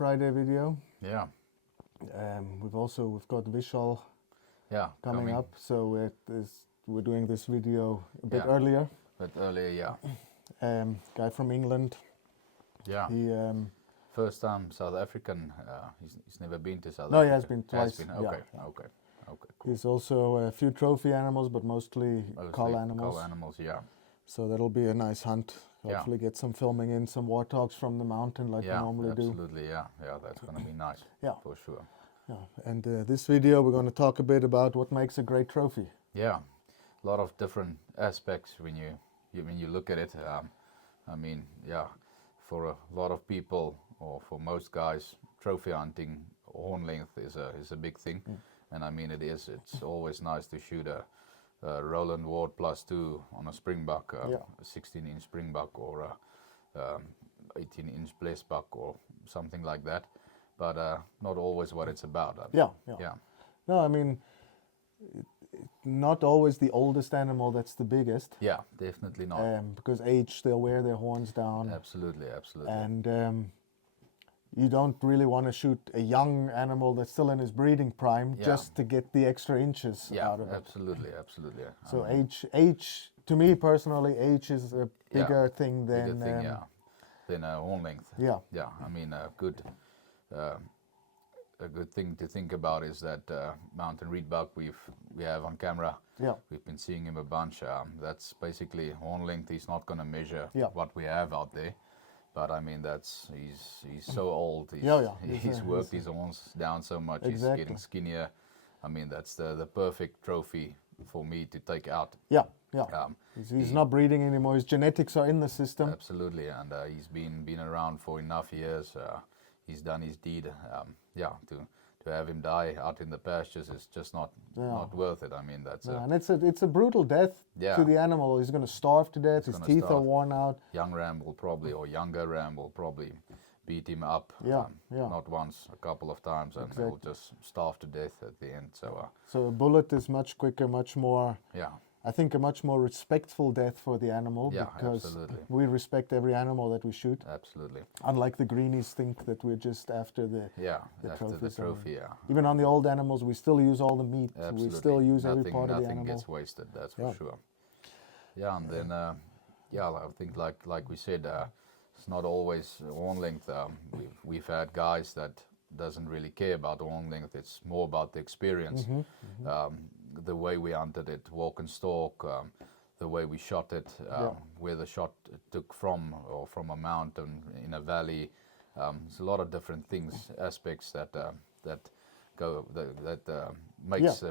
Friday video. Yeah. We've got visual coming up, so we're doing this video a bit earlier. Guy from England. Yeah. He first time South African. He's never been to South Africa. No, he has been twice. Okay. Cool. He's also a few trophy animals, but mostly cull animals. Cull animals, yeah. So that'll be a nice hunt. Hopefully get some filming in, some warthogs from the mountain like we normally do. Absolutely, yeah. That's going to be nice. For sure. Yeah, and this video we're going to talk a bit about what makes a great trophy. Yeah, a lot of different aspects when you look at it. For a lot of people, or for most guys, trophy hunting, horn length is a big thing. And I mean it is. It's always nice to shoot a Roland Ward +2 on a springbuck, a 16-inch springbuck, or a 18-inch blesbuck, or something like that. But not always what it's about. No, I mean, not always the oldest animal that's the biggest. Yeah, definitely not. Because age, they'll wear their horns down. Absolutely. And you don't really want to shoot a young animal that's still in his breeding prime just to get the extra inches out of it. Absolutely. So age, to me personally, age is a bigger thing than horn length. Yeah. I mean, a good thing to think about is that mountain reedbuck we have on camera. Yeah. We've been seeing him a bunch. That's basically horn length. He's not going to measure what we have out there. But I mean, he's so old. He's worked his horns down so much. Exactly. He's getting skinnier. I mean, that's the perfect trophy for me to take out. Yeah. He's not breeding anymore. His genetics are in the system. Absolutely, and he's been around for enough years. He's done his deed. To have him die out in the pastures is just not worth it. I mean, that's and it's a brutal death to the animal. He's going to starve to death. His teeth are worn out. Young ram will probably, or younger ram will probably beat him up. Not once, a couple of times, and he'll just starve to death at the end. So a bullet is much quicker, much more. I think a much more respectful death for the animal, because we respect every animal that we shoot. Absolutely. Unlike the greenies think that we're just after the trophy. Even on the old animals, we still use all the meat. Absolutely. We still use every part of the animal. Nothing gets wasted, that's for sure. Yeah, and then I think like we said, it's not always horn length. We've had guys that doesn't really care about the horn length. It's more about the experience. The way we hunted it, walk and stalk, the way we shot it, where the shot took from, or from a mountain, in a valley. There's a lot of different things, aspects that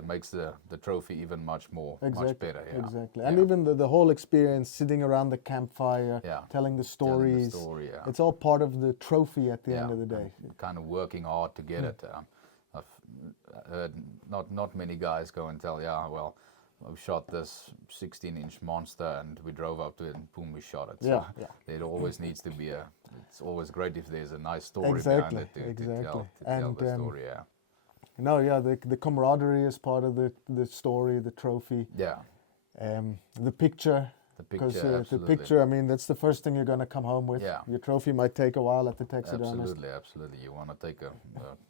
makes the trophy even much better. Exactly, and even the whole experience, sitting around the campfire, telling the stories. It's all part of the trophy at the end of the day. Kind of working hard to get it. I've heard not many guys go and tell, we shot this 16-inch monster and we drove up to it and boom, we shot it. So there always needs to be it's always great if there's a nice story behind it to tell the story. The camaraderie is part of the story, the trophy. The picture. Because the picture, I mean, that's the first thing you're going to come home with. Your trophy might take a while at the taxidermist. Absolutely. You want to take a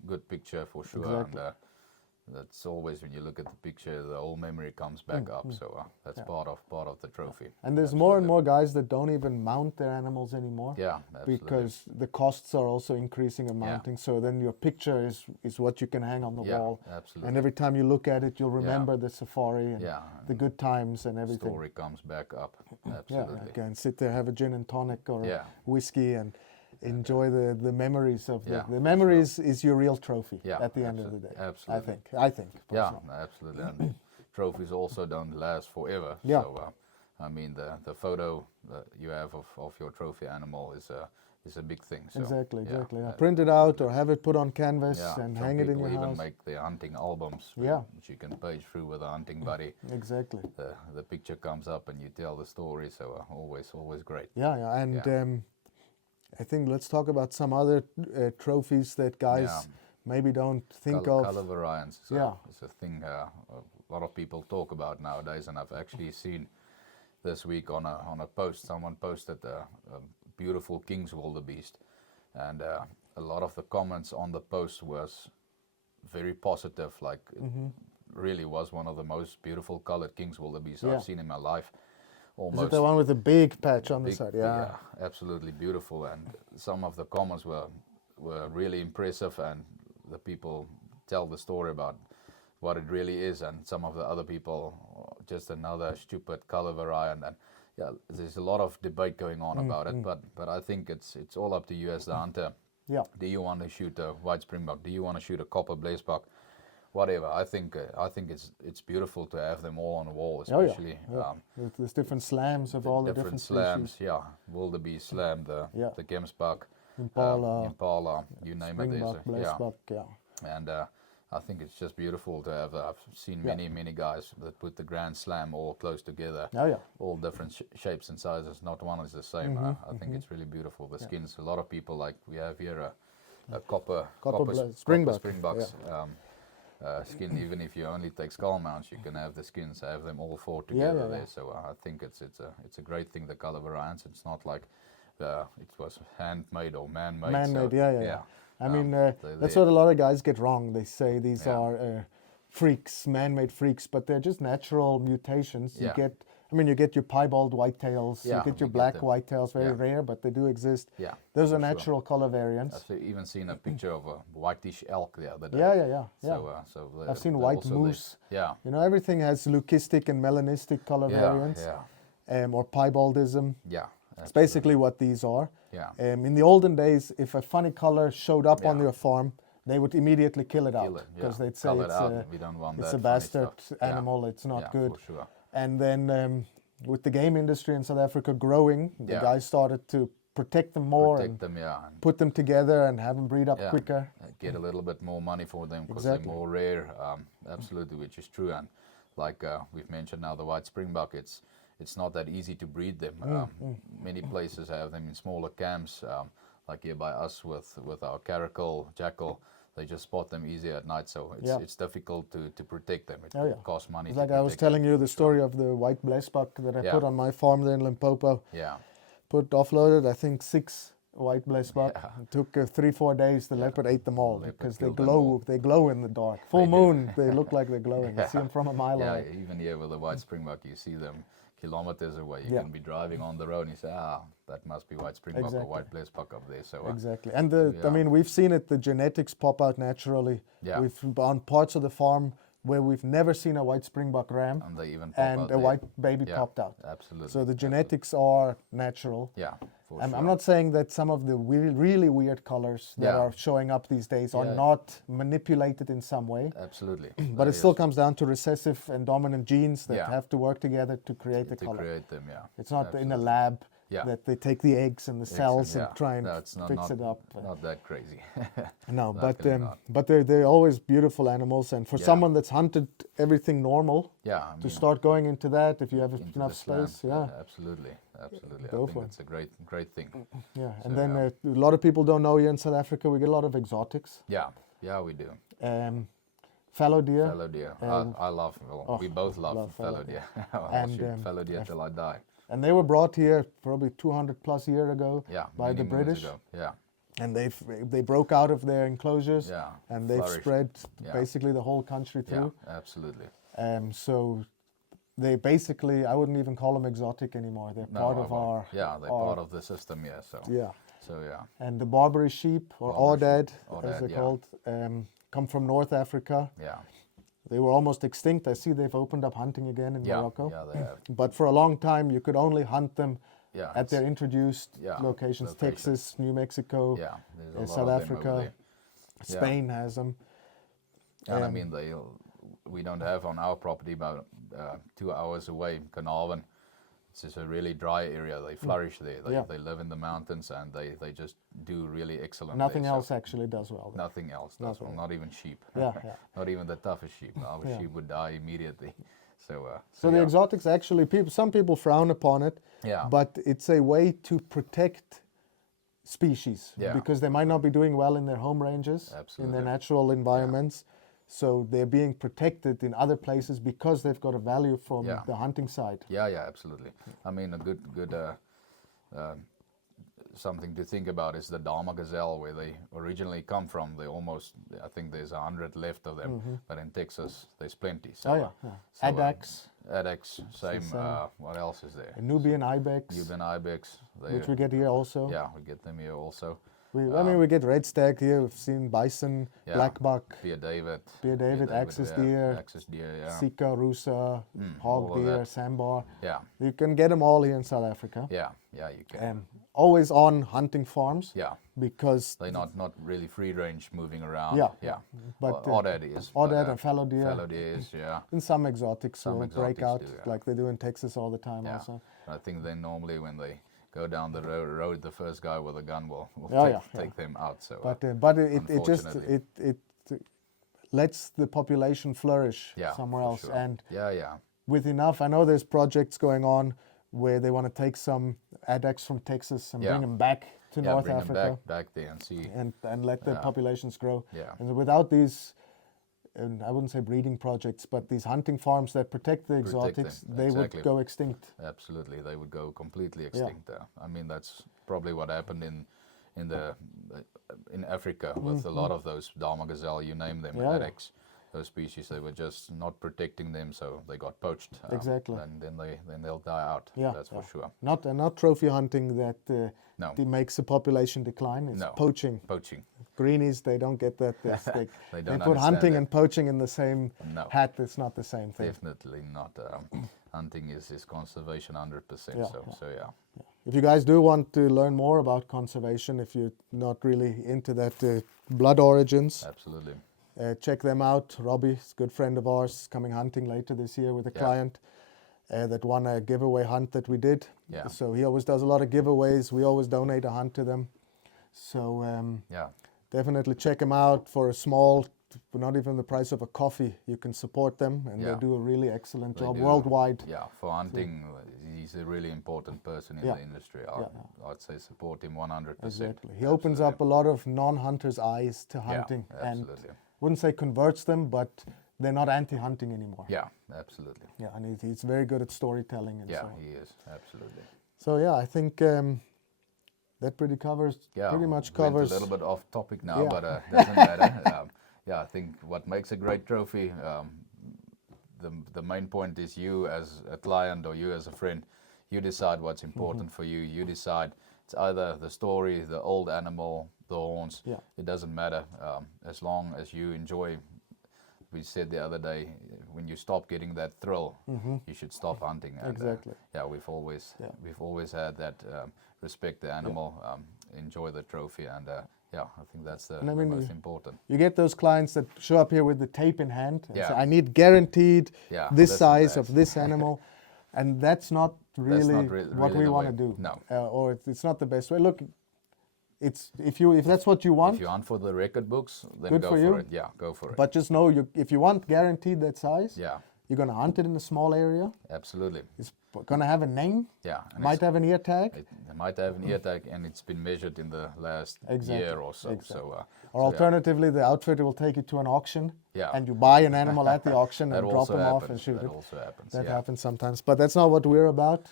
good picture for sure. Exactly. And that's always, when you look at the picture, the whole memory comes back up. So that's part of the trophy. And there's more and more guys that don't even mount their animals anymore. Absolutely. Because the costs are also increasing and mounting. So then your picture is what you can hang on the wall. Absolutely. And every time you look at it, you'll remember the safari and the good times and everything. Story comes back up. Absolutely. You can sit there, have a gin and tonic or a whiskey and enjoy the memories of the memories is your real trophy at the end of the day. Absolutely. I think. Personally. Absolutely. And trophies also don't last forever. So I mean, the photo that you have of your trophy animal is a big thing. So, exactly. Print it out or have it put on canvas and hang it in your house. Some people even make their hunting albums, which you can page through with a hunting buddy. Exactly. The picture comes up and you tell the story. So always great. And I think let's talk about some other trophies that guys maybe don't think of. Color variants. It's a thing a lot of people talk about nowadays, and I've actually seen this week on a post. Someone posted a beautiful king's wildebeest and a lot of the comments on the post was very positive. Like it really was one of the most beautiful colored king's wildebeest I've seen in my life. Almost. Is it the one with the big patch on the side? Yeah, absolutely beautiful. And some of the comments were really impressive, and the people tell the story about what it really is, and some of the other people just another stupid color variant. And yeah, there's a lot of debate going on about it, but I think it's all up to you as the hunter. Yeah. Do you want to shoot a white springbuck? Do you want to shoot a copper blazebuck? Whatever. I think it's beautiful to have them all on the wall, especially. There's different slams of all the different slams. species. Yeah, wildebeest slam, the gemsbuck, impala, you name it. Blazebuck, And I think it's just beautiful to have. I've seen many guys that put the Grand Slam all close together. All different shapes and sizes. Not one is the same. I think it's really beautiful. The skins. A lot of people, like we have here a copper springbucks. Skin. Even if you only take skull mounts, you can have the skins, have them all four together there. So I think it's a great thing. The color variants. It's not like it was handmade or man-made. Man-made, I mean, that's what a lot of guys get wrong. They say these are freaks, man-made freaks, but they're just natural mutations. You get your piebald whitetails, you get your black whitetails, very rare, but they do exist. Yeah, those are natural color variants. I've even seen a picture of a whitish elk the other day. So I've seen white moose. You know, everything has leucistic and melanistic color variants. Or piebaldism. It's basically what these are. In the olden days, if a funny color showed up on your farm, they would immediately kill it out because they'd say it's a bastard animal, it's not good. For sure. And then with the game industry in South Africa growing, the guys started to protect them more, put them together and have them breed up quicker. Get a little bit more money for them because they're more rare. Absolutely, which is true. And like we've mentioned now, the white springbuck, it's not that easy to breed them. Many places have them in smaller camps, like here by us with our caracal jackal. They just spot them easy at night, so it's difficult to protect them. It costs money. It's like I was telling you the story of the white blazebuck that I put on my farm there in Limpopo. Offloaded, I think 6 white blazebuck. It took 3-4 days. The leopard ate them all because they glow. They glow in the dark. Full moon, they look like they're glowing. You see them from a mile away. Even here with the white springbuck, you see them kilometers away. You can be driving on the road and you say, that must be white springbuck or white blazebuck up there. So exactly. And I mean, we've seen it. The genetics pop out naturally. We've on parts of the farm where we've never seen a white springbuck ram, and they even a white baby popped out. Absolutely. So the genetics are natural. For sure. I'm not saying that some of the really weird colors that are showing up these days are not manipulated in some way. Absolutely. But it still comes down to recessive and dominant genes that have to work together to create the color. To create them, It's not in a lab that they take the eggs and the cells and try and fix it up. Not that crazy. No, but they're always beautiful animals. And for someone that's hunted everything normal, to start going into that, if you have enough space, absolutely. I think it's a great thing. And then a lot of people don't know here in South Africa we get a lot of exotics. We do. Fallow deer. Fallow deer. I love. We both love fallow deer. I'll shoot fallow deer till I die. And they were brought here probably 200 plus years ago by the British. And they broke out of their enclosures and they've spread basically the whole country through. Absolutely. So they basically, I wouldn't even call them exotic anymore. They're part of our... they're part of the system, And the Barbary sheep, or Aoudad, as they're called, come from North Africa. They were almost extinct. I see they've opened up hunting again in Morocco. They have. But for a long time, you could only hunt them at their introduced locations. Texas, New Mexico, South Africa. Spain has them. And I mean, we don't have on our property about 2 hours away, Carnarvon. It's just a really dry area. They flourish there. They live in the mountains and they just do really excellent. Nothing else actually does well there. Nothing else does well. Not even sheep. Not even the toughest sheep. Our sheep would die immediately. So the exotics actually, some people frown upon it. But it's a way to protect species because they might not be doing well in their home ranges, in their natural environments. So they're being protected in other places because they've got a value from the hunting side. Absolutely. I mean, a good something to think about is the Dama gazelle, where they originally come from. They almost, I think there's 100 left of them, but in Texas there's plenty. So, so, Addax, same. What else is there? Nubian ibex. Nubian ibex, which we get here also. Yeah, we get them here also. I mean, we get red stag here. We've seen bison, black buck, Beer David, axis deer, Sika, Rusa, hog deer, sambar. Yeah, you can get them all here in South Africa. Yeah, you can. Always on hunting farms. Yeah, because they're not really free range moving around. Yeah. But oddhead is. Oddhead and fallow deer. Fallow deers, yeah. And some exotics will break out like they do in Texas all the time. Also. I think then normally when they go down the road, the first guy with a gun will take them out. So, but it just lets the population flourish somewhere else. Sure. And yeah. with enough, I know there's projects going on where they want to take some addax from Texas and bring them back to North Africa. Bring them back there and see. And let the populations grow. Yeah. And without these, and I wouldn't say breeding projects, but these hunting farms that protect the exotics, they would go extinct. Absolutely, they would go completely extinct. I mean, that's probably what happened in Africa with a lot of those Dama gazelle, you name them, addax. Those species, they were just not protecting them, so they got poached. Exactly. And then they'll die out. Yeah, that's for sure. Not trophy hunting that makes the population decline. It's poaching. Poaching. Greenies, they don't get that. They put hunting and poaching in the same hat. It's not the same thing. Definitely not. Hunting is conservation 100%. So If you guys do want to learn more about conservation, if you're not really into that blood origins, absolutely. Check them out. Robbie, a good friend of ours, coming hunting later this year with a client that won a giveaway hunt that we did. Yeah. So he always does a lot of giveaways. We always donate a hunt to them. So definitely check them out for a small, not even the price of a coffee. You can support them, and they do a really excellent job worldwide. Yeah, for hunting, he's a really important person in the industry. I'd say support him 100%. Exactly. He opens up a lot of non-hunters' eyes to hunting. And wouldn't say converts them, but they're not anti-hunting anymore. Yeah, absolutely. Yeah, and he's very good at storytelling. And he is, absolutely. So I think that pretty much covers. A little bit off topic now, but doesn't matter. I think what makes a great trophy, the main point is you as a client or you as a friend, you decide what's important for you. You decide. It's either the story, the old animal, the horns. Yeah. It doesn't matter as long as you enjoy. We said the other day, when you stop getting that thrill, you should stop hunting. And, exactly. We've always had that respect the animal, enjoy the trophy, and I think that's the most important. You get those clients that show up here with the tape in hand and say, I need guaranteed this size of this animal. And that's not really what we want to do. No. Or it's not the best way. Look, it's if that's what you want. If you hunt for the record books, then good go for you. it. Yeah, go for it. But just know, if you want guaranteed that size, you're going to hunt it in a small area. Absolutely. It's going to have a name. Yeah. Might have an ear tag. It might have an ear tag, and it's been measured in the last year or so. Exactly. Or alternatively, the outfitter will take it to an auction, and you buy an animal at the auction and drop them off and shoot it. That also happens. That happens sometimes, but that's not what we're about.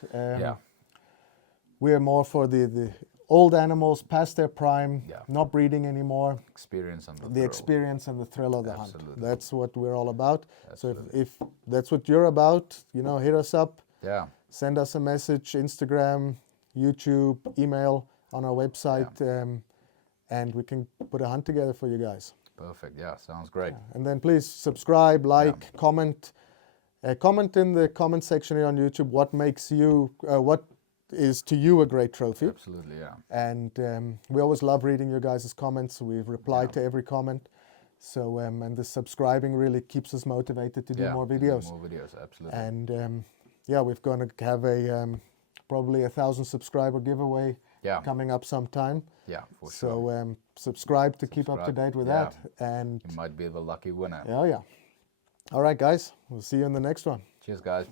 We're more for the old animals past their prime, not breeding anymore. Experience and the experience and the thrill of the hunt. That's what we're all about. Absolutely. So if that's what you're about, hit us up. Yeah. Send us a message, Instagram, YouTube, email, on our website, and we can put a hunt together for you guys. Perfect. Yeah, sounds great. And then please subscribe, like, comment. Comment in the comment section here on YouTube what makes you, what is to you a great trophy. Absolutely, yeah. And we always love reading your guys' comments. We've replied to every comment. So, and the subscribing really keeps us motivated to do more videos. More videos, absolutely. And we're going to have a probably 1,000 subscriber giveaway coming up sometime. Yeah, for sure. So subscribe to keep up to date with that. And you might be the lucky winner. Yeah. All right, guys. We'll see you in the next one. Cheers, guys.